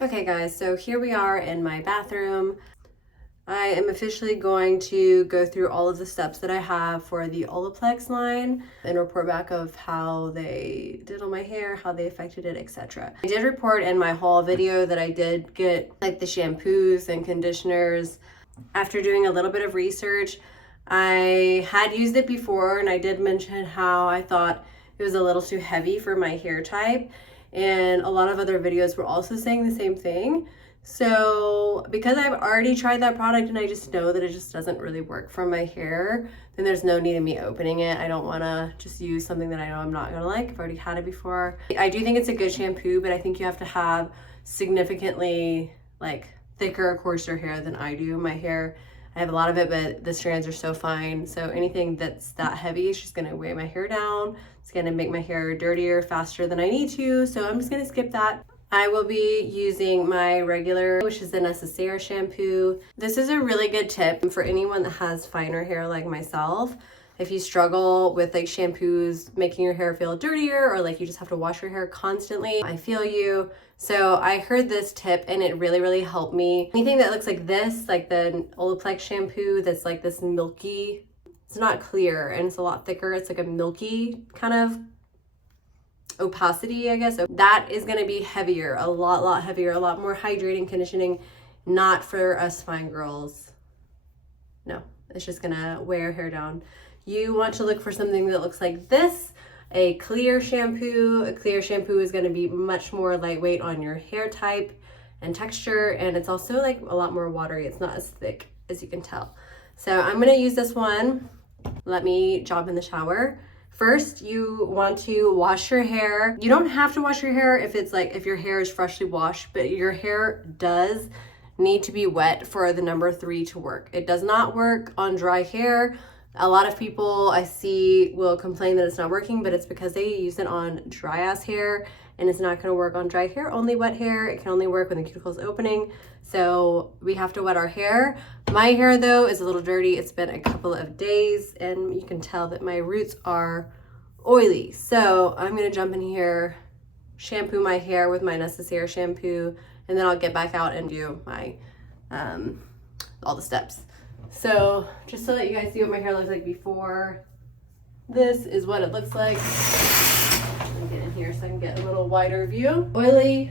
Okay guys, so here we are in my bathroom. I am officially going to go through all of the steps that I have for the Olaplex line and report back of how they did on my hair, how they affected it, etc. I did report in my haul video that I did get like the shampoos and conditioners. After doing a little bit of research, I had used it before and I did mention how I thought it was a little too heavy for my hair type. And a lot of other videos were also saying the same thing. So because I've already tried that product and I just know that it just doesn't really work for my hair, then there's no need in me opening it. I don't want to just use something that I know I'm not going to like. I've already had it before. I do think it's a good shampoo, but I think you have to have significantly like thicker, coarser hair than I do. My hair, I have a lot of it, but the strands are so fine. So anything that's that heavy is just gonna weigh my hair down. It's gonna make my hair dirtier faster than I need to. So I'm just gonna skip that. I will be using my regular, which is the Necessaire shampoo. This is a really good tip for anyone that has finer hair like myself. If you struggle with like shampoos making your hair feel dirtier, or like you just have to wash your hair constantly, I feel you. So I heard this tip and it really helped me. Anything that looks like this, like the Olaplex shampoo that's like this milky, it's not clear and it's a lot thicker. It's like a milky kind of opacity, I guess. So that is going to be heavier, a lot heavier, a lot more hydrating, conditioning, not for us fine girls. No, it's just gonna wear your hair down. You want to look for something that looks like this, a clear shampoo. A clear shampoo is gonna be much more lightweight on your hair type and texture, and it's also like a lot more watery. It's not as thick as you can tell. So I'm gonna use this one. Let me jump in the shower. First, you want to wash your hair. You don't have to wash your hair if it's like, if your hair is freshly washed, but your hair does need to be wet for the number 3 to work. It does not work on dry hair. A lot of people I see will complain that it's not working, but it's because they use it on dry ass hair and it's not gonna work on dry hair, only wet hair. It can only work when the cuticle is opening. So we have to wet our hair. My hair though is a little dirty. It's been a couple of days and you can tell that my roots are oily. So I'm gonna jump in here, shampoo my hair with my Necessaire shampoo, and then I'll get back out and do my, all the steps. So just so that you guys see what my hair looks like before, this is what it looks like. Let me get in here so I can get a little wider view. Oily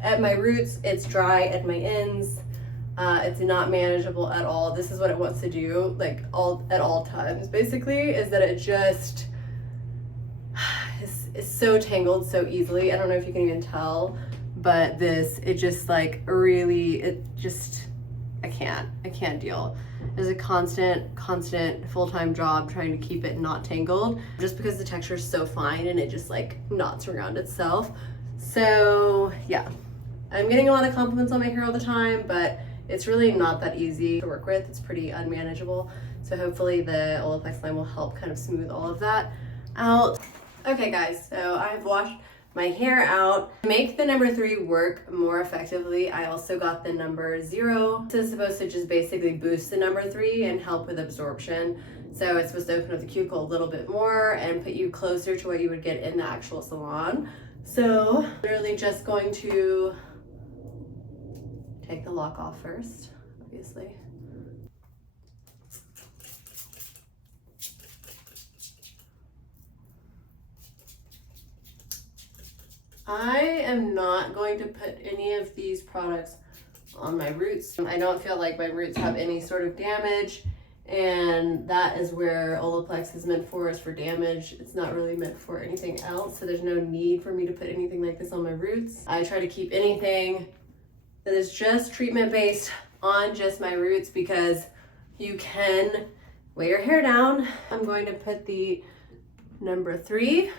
at my roots, it's dry at my ends. It's not manageable at all. This is what it wants to do, like at all times, basically, is that it just is so tangled so easily. I don't know if you can even tell, but it just like really, I can't deal. It's a constant full-time job trying to keep it not tangled, just because the texture is so fine and it just like knots around itself. So yeah, I'm getting a lot of compliments on my hair all the time, but it's really not that easy to work with. It's pretty unmanageable. So hopefully the Olaplex line will help kind of smooth all of that out. Okay guys, so I've washed my hair out. To make the number 3 work more effectively, I also got the number 0. This is supposed to just basically boost the number 3 and help with absorption. So it's supposed to open up the cuticle a little bit more and put you closer to what you would get in the actual salon. So literally just going to take the lock off first, obviously. I am not going to put any of these products on my roots. I don't feel like my roots have any sort of damage, and that is where Olaplex is meant for, is for damage. It's not really meant for anything else, so there's no need for me to put anything like this on my roots. I try to keep anything that is just treatment based on just my roots because you can weigh your hair down. I'm going to put the number 3,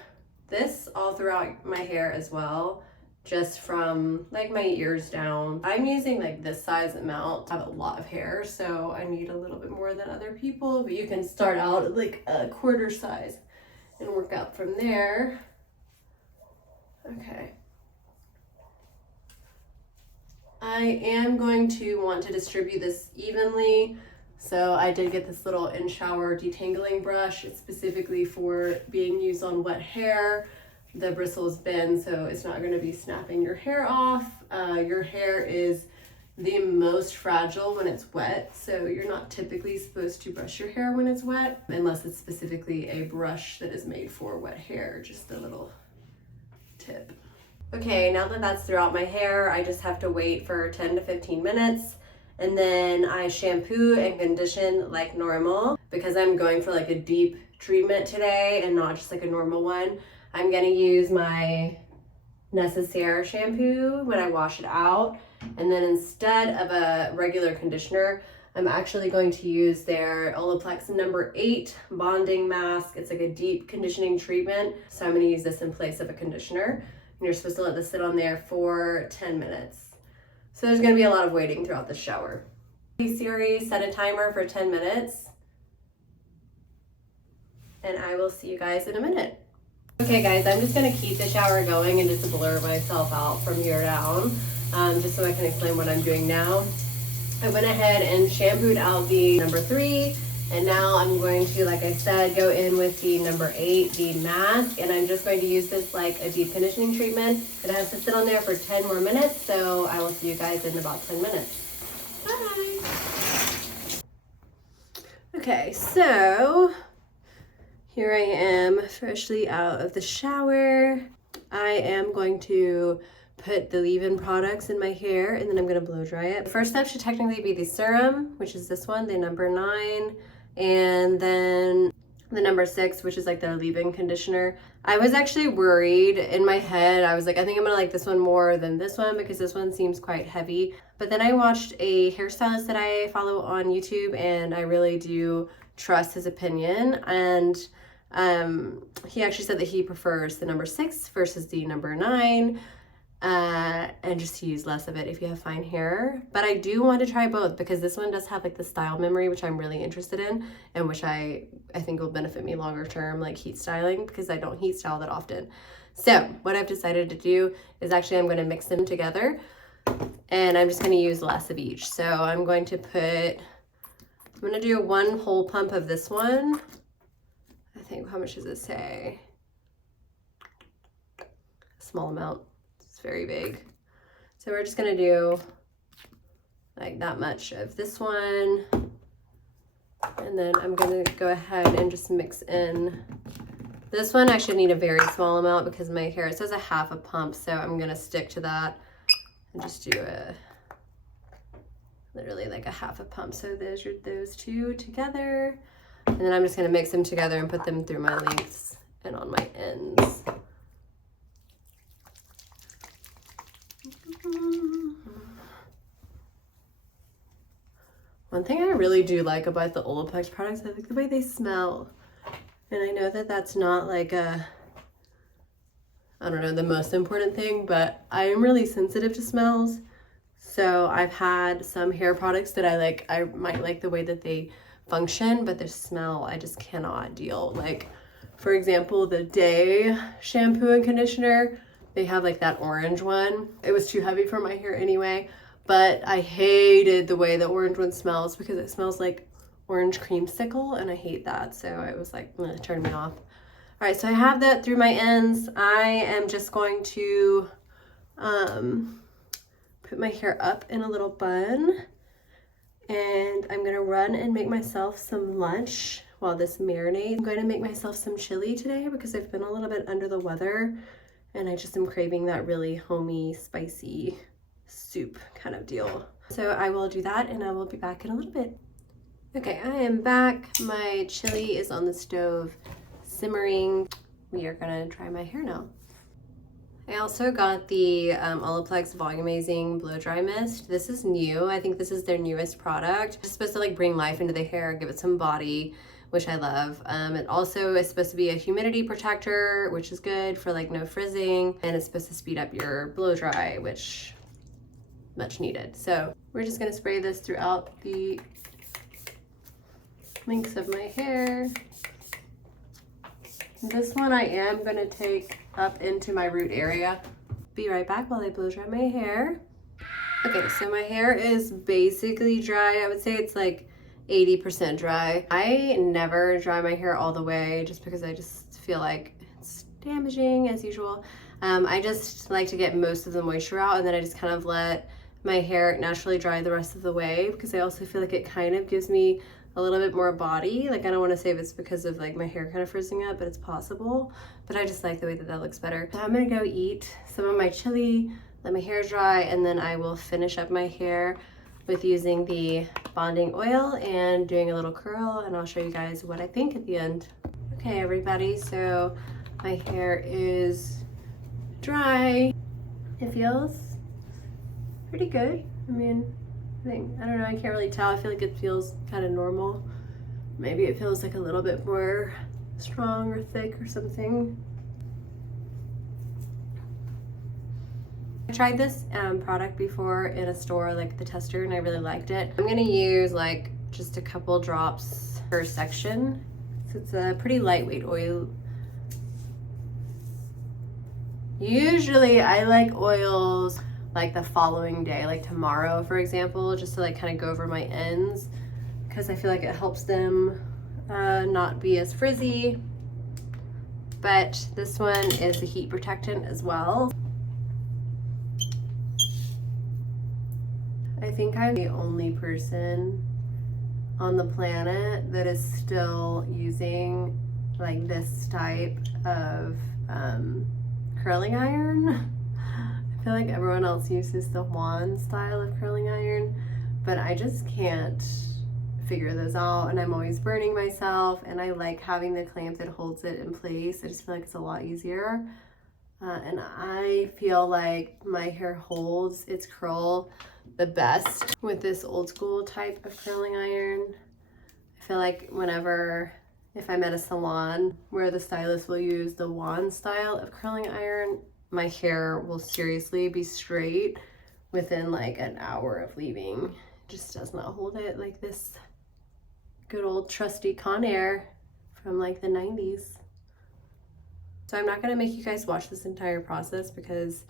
this all throughout my hair as well, just from like my ears down. I'm using like this size amount. I have a lot of hair, so I need a little bit more than other people, but you can start out at like a quarter size and work out from there. Okay. I am going to want to distribute this evenly. So I did get this little in-shower detangling brush. It's specifically for being used on wet hair. the bristles bend so it's not going to be snapping your hair off. Your hair is the most fragile when it's wet, so you're not typically supposed to brush your hair when it's wet unless it's specifically a brush that is made for wet hair. Just a little tip. Okay, now that that's throughout my hair, I just have to wait for 10 to 15 minutes, and then I shampoo and condition like normal. Because I'm going for like a deep treatment today and not just like a normal one, I'm gonna use my Necessaire shampoo when I wash it out, and then instead of a regular conditioner, I'm actually going to use their Olaplex number 8 bonding mask. It's like a deep conditioning treatment, so I'm gonna use this in place of a conditioner. And you're supposed to let this sit on there for 10 minutes. So there's gonna be a lot of waiting throughout the shower. Hey Siri, set a timer for 10 minutes. And I will see you guys in a minute. Okay guys, I'm just gonna keep the shower going and just blur myself out from here down, just so I can explain what I'm doing now. I went ahead and shampooed out the number 3, and now I'm going to, like I said, go in with the number 8, the mask, and I'm just going to use this like a deep conditioning treatment. It has to sit on there for 10 more minutes, so I will see you guys in about 10 minutes. Bye! Okay, so here I am freshly out of the shower. I am going to put the leave-in products in my hair, and then I'm gonna blow dry it. The first step should technically be the serum, which is this one, the number 9, and then the number 6, which is like the leave-in conditioner. I was actually worried in my head. I was like, I think I'm gonna like this one more than this one because this one seems quite heavy. But then I watched a hairstylist that I follow on YouTube, and I really do trust his opinion. And he actually said that he prefers the number 6 versus the number 9. And just to use less of it if you have fine hair. But I do want to try both because this one does have like the style memory, which I'm really interested in, and which I think will benefit me longer term, like heat styling, because I don't heat style that often. So what I've decided to do is actually I'm going to mix them together, and I'm just going to use less of each. So I'm going to do 1 whole pump of this one. I think, how much does it say? A small amount. Very big. So we're just gonna do like that much of this one, and then I'm gonna go ahead and just mix in this one. I should need a very small amount because my hair, it says a half a pump, so I'm gonna stick to that and just do literally like a half a pump. So those are those 2 together, and then I'm just gonna mix them together and put them through my lengths and on my ends. One thing I really do like about the Olaplex products, I like the way they smell. And I know that that's not like I don't know, the most important thing, but I am really sensitive to smells. So I've had some hair products that I might like the way that they function, but the smell, I just cannot deal. Like, for example, the Day shampoo and conditioner, they have like that orange one. It was too heavy for my hair anyway, but I hated the way the orange one smells because it smells like orange creamsicle, and I hate that. So it was like, it turned me off. All right, so I have that through my ends. I am just going to put my hair up in a little bun, and I'm gonna run and make myself some lunch while this marinates. I'm going to make myself some chili today because I've been a little bit under the weather, and I just am craving that really homey, spicy soup kind of deal. So I will do that, and I will be back in a little bit. Okay, I am back. My chili is on the stove simmering. We are gonna try my hair now. I also got the Olaplex Volumizing Blow Dry Mist. This is new. I think this is their newest product. It's supposed to like bring life into the hair, give it some body, which I love. It also is supposed to be a humidity protector, which is good for like no frizzing, and it's supposed to speed up your blow dry, which much needed. So we're just gonna spray this throughout the lengths of my hair. This one I am gonna take up into my root area. Be right back while I blow dry my hair. Okay, so my hair is basically dry. I would say it's like 80% dry. I never dry my hair all the way just because I just feel like damaging as usual. I just like to get most of the moisture out, and then I just kind of let my hair naturally dry the rest of the way, because I also feel like it kind of gives me a little bit more body. Like, I don't want to say if it's because of like my hair kind of frizzing up, but it's possible. But I just like the way that that looks better. So I'm gonna go eat some of my chili, let my hair dry, and then I will finish up my hair with using the bonding oil and doing a little curl, and I'll show you guys what I think at the end. Okay, everybody, so my hair is dry. It feels pretty good. I mean, I don't know, I can't really tell. I feel like it feels kind of normal. Maybe it feels like a little bit more strong or thick or something. I tried this product before in a store, like the tester, and I really liked it. I'm gonna use like just a couple drops per section. So it's a pretty lightweight oil. Usually I like oils like the following day, like tomorrow, for example, just to like kind of go over my ends, because I feel like it helps them not be as frizzy. But this one is a heat protectant as well. I think I'm the only person on the planet that is still using like this type of curling iron. I feel like everyone else uses the wand style of curling iron, but I just can't figure those out, and I'm always burning myself, and I like having the clamp that holds it in place. I just feel like it's a lot easier, and I feel like my hair holds its curl the best with this old school type of curling iron. I feel like if I'm at a salon where the stylist will use the wand style of curling iron, my hair will seriously be straight within like an hour of leaving. It just does not hold it like this good old trusty Conair from like the 90s. So I'm not gonna make you guys watch this entire process because it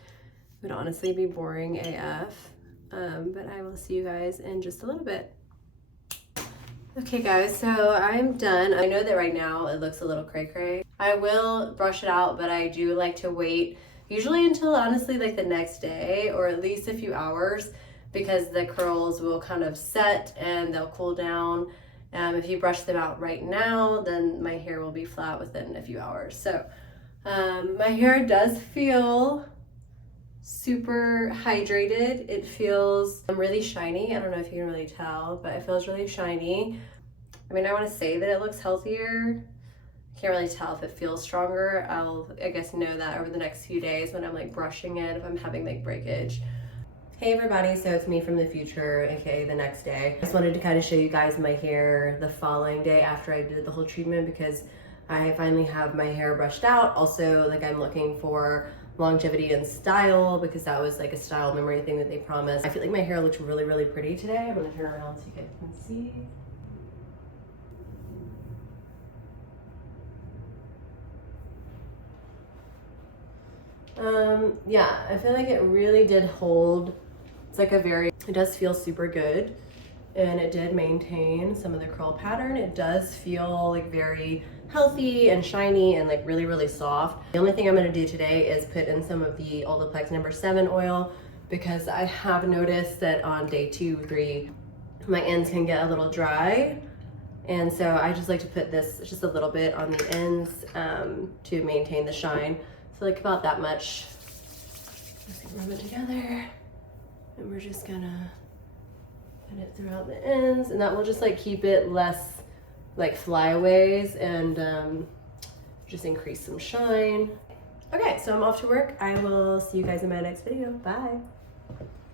would honestly be boring AF. But I will see you guys in just a little bit. Okay guys, so I'm done. I know that right now it looks a little cray-cray. I will brush it out, but I do like to wait usually until honestly like the next day, or at least a few hours, because the curls will kind of set and they'll cool down. If you brush them out right now, then my hair will be flat within a few hours. So my hair does feel super hydrated. It feels really shiny. I don't know if you can really tell, but it feels really shiny. I mean, I want to say that it looks healthier. I can't really tell if it feels stronger. I guess know that over the next few days when I'm like brushing it, if I'm having like breakage. Hey everybody, so it's me from the future, aka the next day. I just wanted to kind of show you guys my hair the following day after I did the whole treatment, because I finally have my hair brushed out. Also, like, I'm looking for longevity and style, because that was like a style memory thing that they promised. I feel like my hair looks really, really pretty today. I'm gonna turn around so you guys can see. Yeah, I feel like it really did hold. It's like it does feel super good, and it did maintain some of the curl pattern. It does feel like very healthy and shiny and like really, really soft. The only thing I'm gonna do today is put in some of the Olaplex No. 7 oil, because I have noticed that on day 2, 3, my ends can get a little dry. And so I just like to put this just a little bit on the ends to maintain the shine. So like about that much. Just rub it together. And we're just gonna put it throughout the ends, and that will just like keep it less like flyaways and just increase some shine. Okay, so I'm off to work. I will see you guys in my next video. Bye.